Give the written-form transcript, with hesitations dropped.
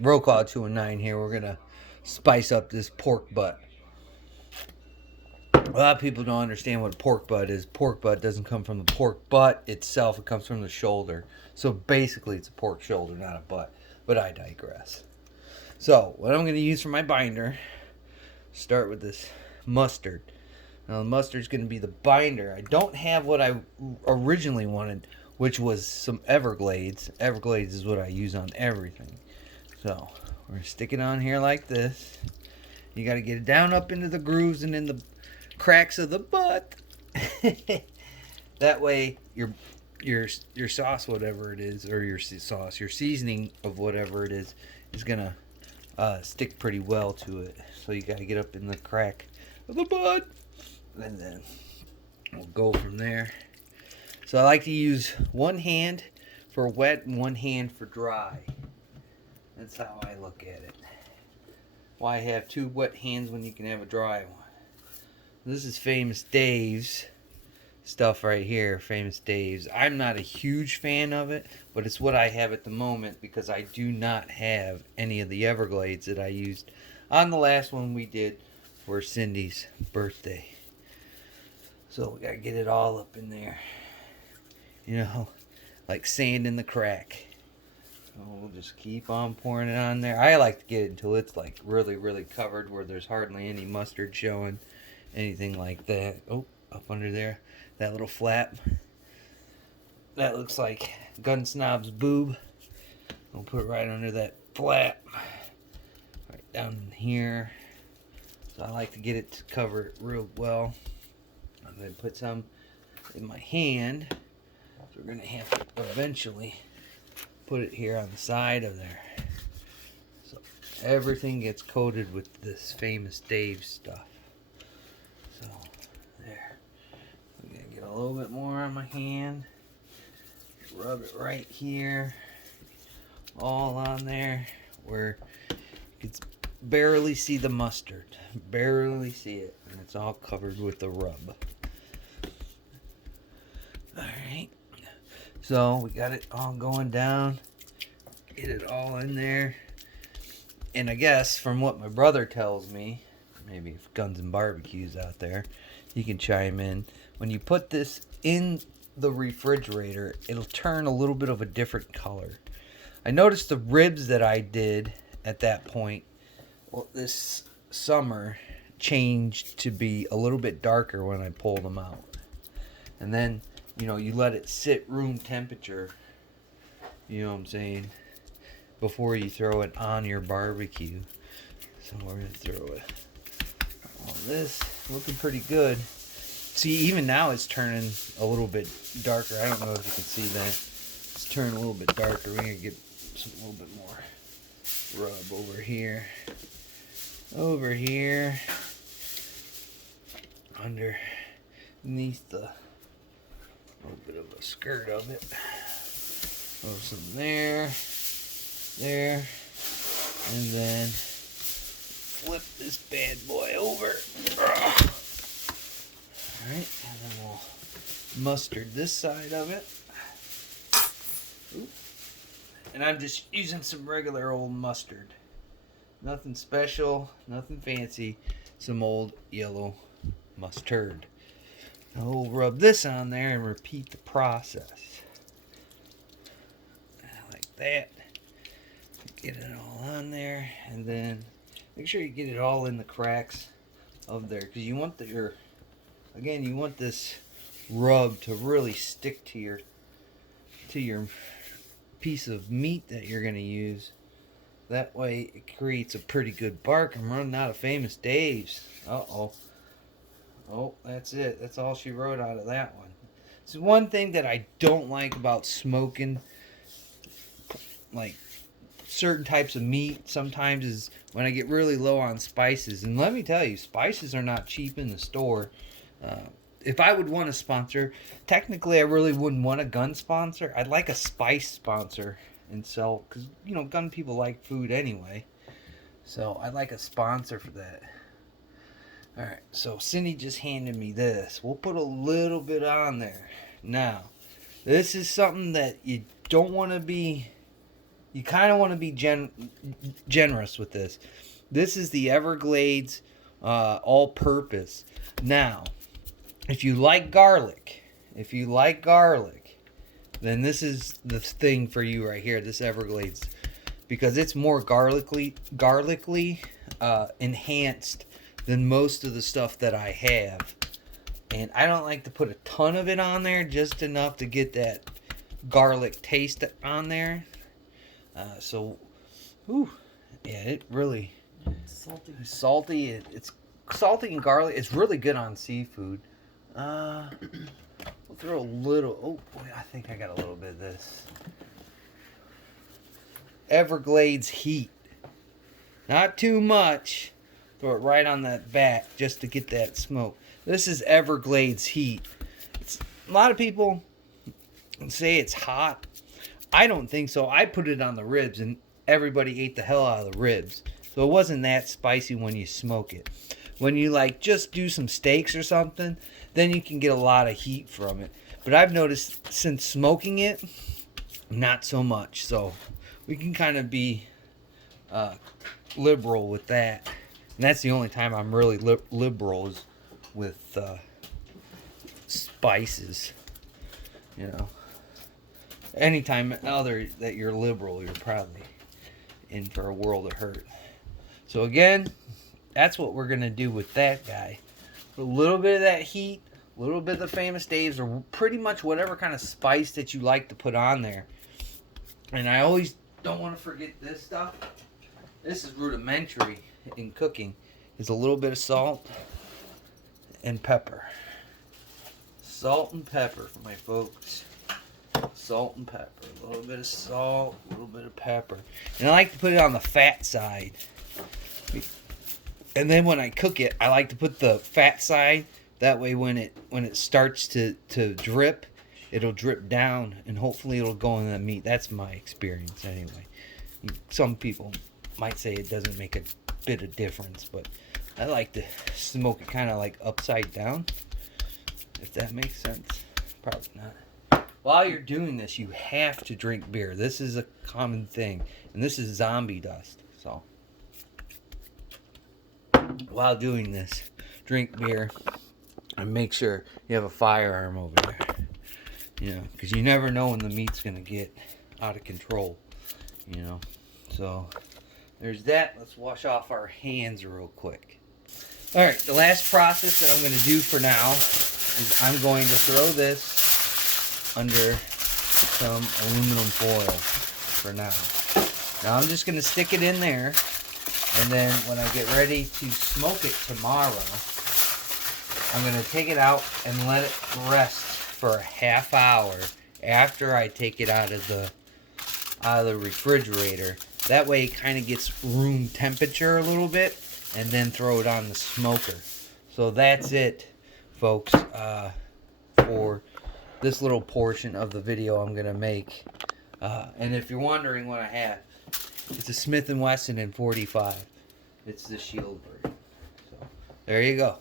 Roll call 219 here. We're gonna spice up this pork butt. A lot of people don't understand what a pork butt is. Pork butt doesn't come from the pork butt itself, it comes from the shoulder. So basically, it's a pork shoulder, not a butt. But I digress. So, what I'm gonna use for my binder, start with this mustard. Now, the mustard's gonna be the binder. I don't have what I originally wanted, which was some Everglades. Everglades is what I use on everything. So, we're going to stick it on here like this. You got to get it down up into the grooves and in the cracks of the butt. That way, your sauce, whatever it is, or your sauce, your seasoning of whatever it is going to stick pretty well to it. So you got to get up in the crack of the butt. And then we'll go from there. So I like to use one hand for wet and one hand for dry. That's how I look at it. Why have two wet hands when you can have a dry one? This is Famous Dave's stuff right here. Famous Dave's. I'm not a huge fan of it, but it's what I have at the moment because I do not have any of the Everglades that I used on the last one we did for Cindy's birthday. So we gotta get it all up in there. You know, like sand in the crack. So we'll just keep on pouring it on there. I like to get it until it's like really, really covered where there's hardly any mustard showing. Anything like that. Oh, up under there. That little flap. That looks like Gun Snob's boob. We'll put it right under that flap. Right down in here. So I like to get it to cover it real well. I'm going to put some in my hand. So we're going to have to eventually put it here on the side of there. So everything gets coated with this Famous Dave stuff. So there. I'm going to get a little bit more on my hand. Rub it right here. All on there where you can barely see the mustard. Barely see it. And it's all covered with the rub. Alright. So we got it all going down. Get it all in there. And I guess from what my brother tells me, maybe if Guns and Barbecues out there, you can chime in. When you put this in the refrigerator, it'll turn a little bit of a different color. I noticed the ribs that I did at that point, well, this summer, changed to be a little bit darker when I pulled them out. And then, you know, you let it sit room temperature, you know what I'm saying, before you throw it on your barbecue. So we're going to throw it on this. Looking pretty good. See, even now it's turning a little bit darker. I don't know if you can see that. It's turning a little bit darker. We're going to get a little bit more rub over here. Over here. Underneath the little bit of a skirt of it. Throw some there, and then flip this bad boy over. Alright, and then we'll mustard this side of it. Oop. And I'm just using some regular old mustard. Nothing special, nothing fancy. Some old yellow mustard. Now we'll rub this on there and repeat the process. Like that. Get it all on there. And then make sure you get it all in the cracks of there. Because you want you want this rub to really stick to your piece of meat that you're going to use. That way it creates a pretty good bark. I'm running out of Famous Dave's. Uh-oh. Oh, that's it. That's all she wrote out of that one. So one thing that I don't like about smoking, like certain types of meat sometimes, is when I get really low on spices. And let me tell you, spices are not cheap in the store. If I would want a sponsor, technically I really wouldn't want a gun sponsor. I'd like a spice sponsor and sell, because, you know, gun people like food anyway. So I'd like a sponsor for that. Alright, so Cindy just handed me this. We'll put a little bit on there. Now, this is something that you don't want to be you kind of want to be generous with this. This is the Everglades all-purpose. Now, if you like garlic, then this is the thing for you right here, this Everglades, because it's more garlically enhanced than most of the stuff that I have. And I don't like to put a ton of it on there, just enough to get that garlic taste on there. Yeah, it really salty. It's salty and garlic. It's really good on seafood. We'll throw a little. Oh boy, I think I got a little bit of this Everglades heat. Not too much. Throw it right on that back just to get that smoke. This is Everglades heat. A lot of people say it's hot. I don't think so. I put it on the ribs and everybody ate the hell out of the ribs. So it wasn't that spicy when you smoke it. When you like just do some steaks or something, then you can get a lot of heat from it. But I've noticed since smoking it, not so much. So we can kind of be liberal with that. And that's the only time I'm really liberal is with spices. You know, anytime other that you're liberal, you're probably in for a world of hurt. So again, that's what we're gonna do with that guy. A little bit of that heat, a little bit of the Famous Dave's, or pretty much whatever kind of spice that you like to put on there. And I always don't want to forget this stuff. This is rudimentary in cooking. Is a little bit of salt and pepper. Salt and pepper for my folks. Salt and pepper. A little bit of salt, a little bit of pepper. And I like to put it on the fat side. And then when I cook it, I like to put the fat side. That way when it starts to drip, it'll drip down and hopefully it'll go in the meat. That's my experience anyway. Some people might say it doesn't make a bit of difference, but I like to smoke it kind of like upside down, if that makes sense. Probably not. While you're doing this, you have to drink beer. This is a common thing, and this is zombie dust. So while doing this, drink beer and make sure you have a firearm over there. You know, because you never know when the meat's going to get out of control. You know, so there's that. Let's wash off our hands real quick. Alright, the last process that I'm going to do for now is I'm going to throw this under some aluminum foil for now. Now I'm just going to stick it in there, and then when I get ready to smoke it tomorrow, I'm going to take it out and let it rest for a half hour after I take it out of the refrigerator. That way it kind of gets room temperature a little bit, and then throw it on the smoker. So that's it, folks, for this little portion of the video I'm going to make. And if you're wondering what I have, it's a Smith & Wesson in .45. It's the Shield version. So there you go.